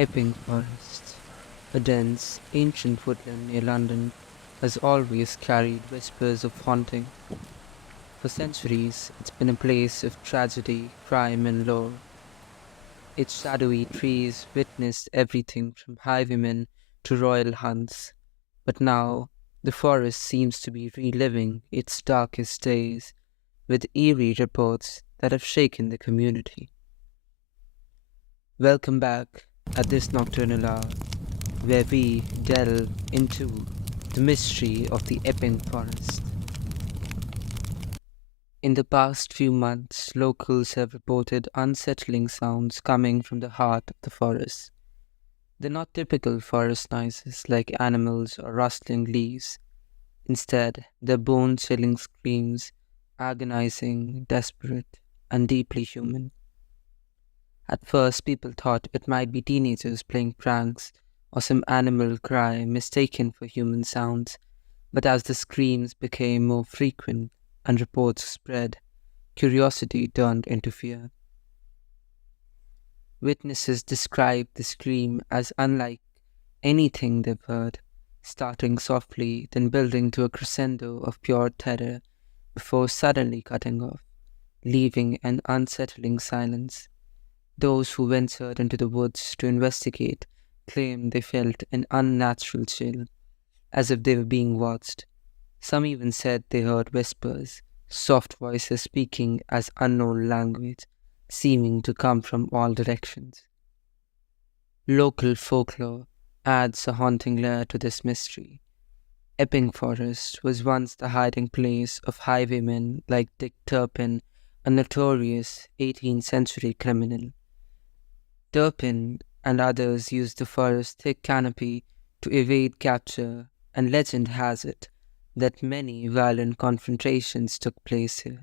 Epping Forest, a dense, ancient woodland near London, has always carried whispers of haunting. For centuries, it's been a place of tragedy, crime, and lore. Its shadowy trees witnessed everything from highwaymen to royal hunts. But now, the forest seems to be reliving its darkest days with eerie reports that have shaken the community. Welcome back at this nocturnal hour, where we delve into the mystery of the Epping Forest. In the past few months, locals have reported unsettling sounds coming from the heart of the forest. They're not typical forest noises like animals or rustling leaves. Instead, they're bone chilling screams, agonizing, desperate, and deeply human. At first, people thought it might be teenagers playing pranks or some animal cry mistaken for human sounds, but as the screams became more frequent and reports spread, curiosity turned into fear. Witnesses described the scream as unlike anything they've heard, starting softly, then building to a crescendo of pure terror before suddenly cutting off, leaving an unsettling silence. Those who ventured into the woods to investigate claimed they felt an unnatural chill, as if they were being watched. Some even said they heard whispers, soft voices speaking as unknown language, seeming to come from all directions. Local folklore adds a haunting layer to this mystery. Epping Forest was once the hiding place of highwaymen like Dick Turpin, a notorious 18th century criminal. Turpin and others used the forest's thick canopy to evade capture, and legend has it that many violent confrontations took place here.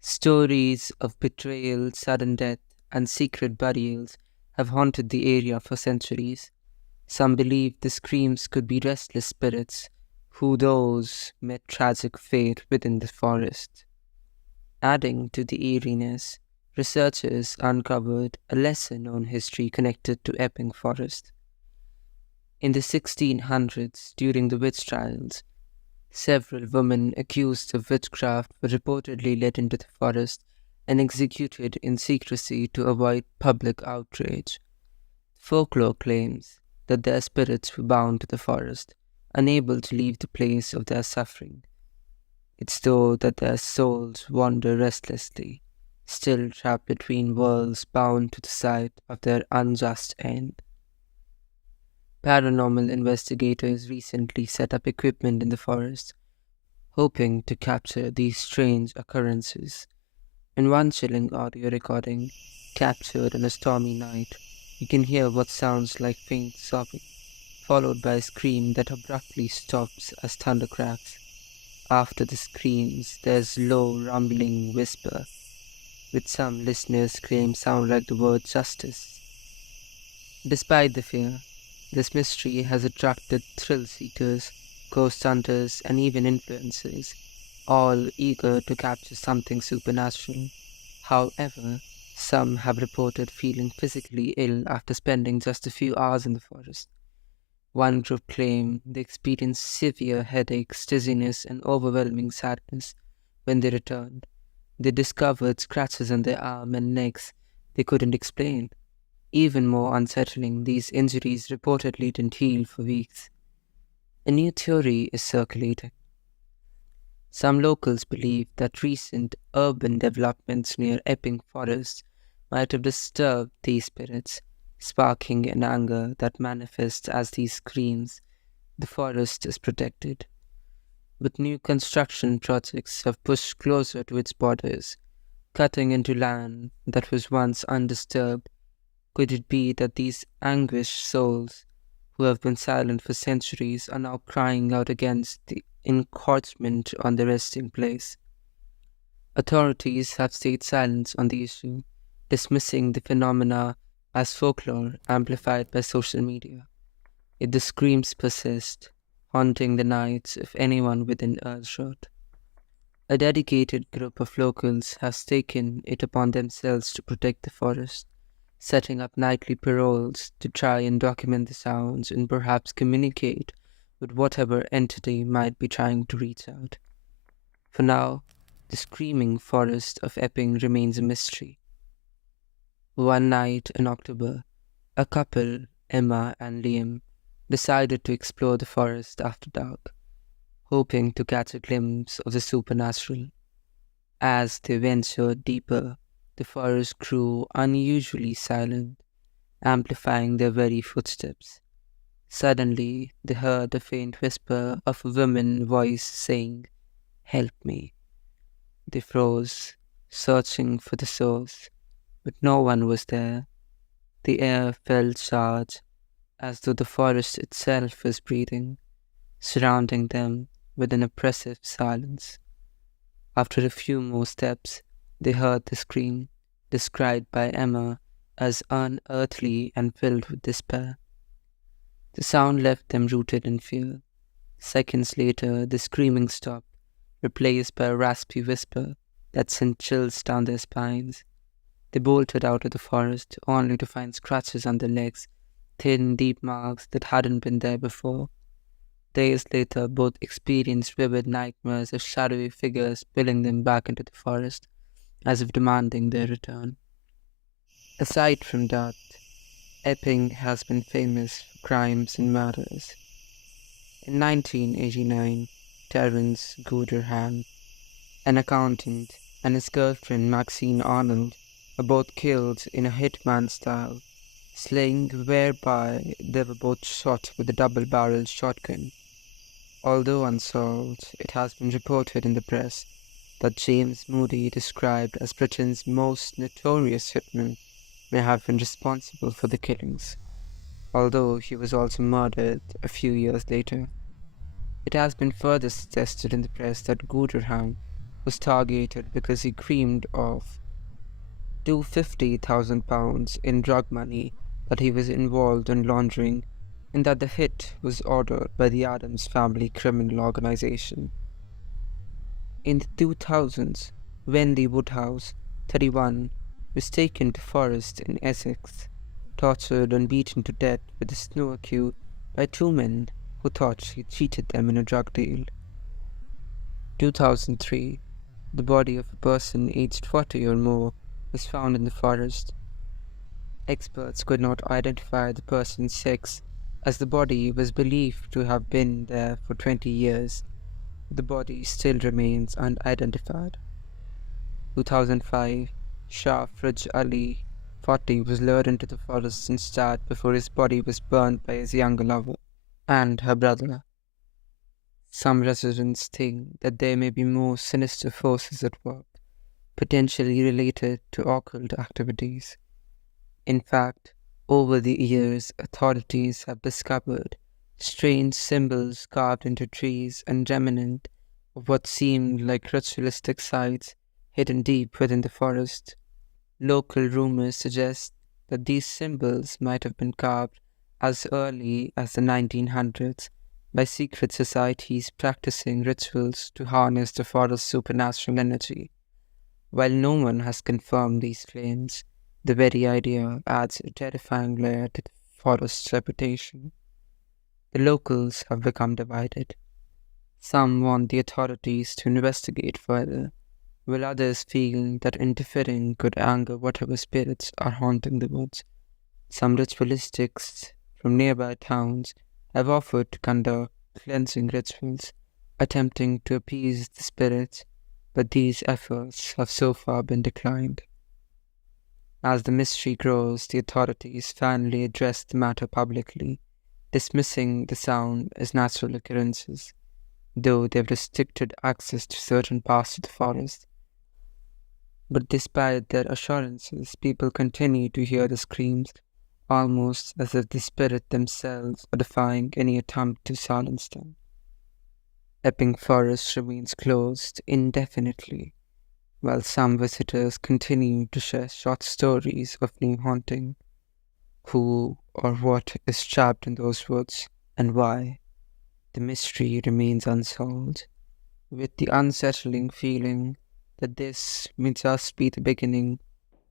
Stories of betrayal, sudden death, and secret burials have haunted the area for centuries. Some believe the screams could be restless spirits who those met tragic fate within the forest. Adding to the eeriness, researchers uncovered a lesser known history connected to Epping Forest. In the 1600s, during the witch trials, several women accused of witchcraft were reportedly led into the forest and executed in secrecy to avoid public outrage. Folklore claims that their spirits were bound to the forest, unable to leave the place of their suffering. It's thought that their souls wander restlessly, still trapped between worlds bound to the site of their unjust end. Paranormal investigators recently set up equipment in the forest, hoping to capture these strange occurrences. In one chilling audio recording, captured on a stormy night, you can hear what sounds like faint sobbing, followed by a scream that abruptly stops as thunder cracks. After the screams, there's low rumbling whisper, which some listeners claim sound like the word justice. Despite the fear, this mystery has attracted thrill seekers, ghost hunters, and even influencers, all eager to capture something supernatural. However, some have reported feeling physically ill after spending just a few hours in the forest. One group claimed they experienced severe headaches, dizziness, and overwhelming sadness when they returned. They discovered scratches on their arms and necks they couldn't explain. Even more unsettling, these injuries reportedly didn't heal for weeks. A new theory is circulating. Some locals believe that recent urban developments near Epping Forest might have disturbed these spirits, sparking an anger that manifests as these screams. The forest is protected, but new construction projects have pushed closer to its borders, cutting into land that was once undisturbed. Could it be that these anguished souls, who have been silent for centuries, are now crying out against the encroachment on their resting place? Authorities have stayed silent on the issue, dismissing the phenomena as folklore amplified by social media. Yet the screams persist, haunting the nights of anyone within earshot. A dedicated group of locals has taken it upon themselves to protect the forest, setting up nightly patrols to try and document the sounds and perhaps communicate with whatever entity might be trying to reach out. For now, the screaming forest of Epping remains a mystery. One night in October, a couple, Emma and Liam, decided to explore the forest after dark, hoping to catch a glimpse of the supernatural. As they ventured deeper, the forest grew unusually silent, amplifying their very footsteps. Suddenly, they heard a faint whisper of a woman's voice saying, "Help me." They froze, searching for the source, but no one was there. The air felt charged, as though the forest itself was breathing, surrounding them with an oppressive silence. After a few more steps, they heard the scream, described by Emma as unearthly and filled with despair. The sound left them rooted in fear. Seconds later, the screaming stopped, replaced by a raspy whisper that sent chills down their spines. They bolted out of the forest, only to find scratches on their legs, thin, deep marks that hadn't been there before. Days later, both experienced vivid nightmares of shadowy figures pulling them back into the forest, as if demanding their return. Aside from that, Epping has been famous for crimes and murders. In 1989, Terence Gooderham, an accountant, and his girlfriend Maxine Arnold were both killed in a hitman style slaying whereby they were both shot with a double-barreled shotgun. Although unsolved, it has been reported in the press that James Moody, described as Britain's most notorious hitman, may have been responsible for the killings, although he was also murdered a few years later. It has been further suggested in the press that Gooderham was targeted because he dreamed of £250,000 in drug money that he was involved in laundering, and that the hit was ordered by the Adams family criminal organization. In the 2000s, Wendy Woodhouse, 31, was taken to Forest in Essex, tortured and beaten to death with a snow cue by two men who thought she cheated them in a drug deal. 2003, the body of a person aged 40 or more was found in the forest. Experts could not identify the person's sex as the body was believed to have been there for 20 years. The body still remains unidentified. 2005, Shah Fridge Ali, 40, was lured into the forest and stabbed before his body was burned by his younger lover and her brother. Some residents think that there may be more sinister forces at work, potentially related to occult activities. In fact, over the years, authorities have discovered strange symbols carved into trees and remnant of what seemed like ritualistic sites hidden deep within the forest. Local rumors suggest that these symbols might have been carved as early as the 1900s by secret societies practicing rituals to harness the forest's supernatural energy. While no one has confirmed these claims, the very idea adds a terrifying layer to the forest's reputation. The locals have become divided. Some want the authorities to investigate further, while others feel that interfering could anger whatever spirits are haunting the woods. Some ritualists from nearby towns have offered to conduct cleansing rituals, attempting to appease the spirits, but these efforts have so far been declined. As the mystery grows, the authorities finally address the matter publicly, dismissing the sound as natural occurrences, though they've restricted access to certain parts of the forest. But despite their assurances, people continue to hear the screams, almost as if the spirit themselves are defying any attempt to silence them. Epping Forest remains closed indefinitely, while some visitors continue to share short stories of new haunting. Who or what is trapped in those woods, and why? The mystery remains unsolved, with the unsettling feeling that this may just be the beginning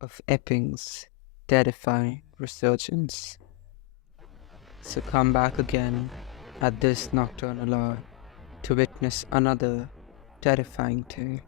of Epping's terrifying resurgence. So come back again at this nocturnal hour to witness another terrifying tale.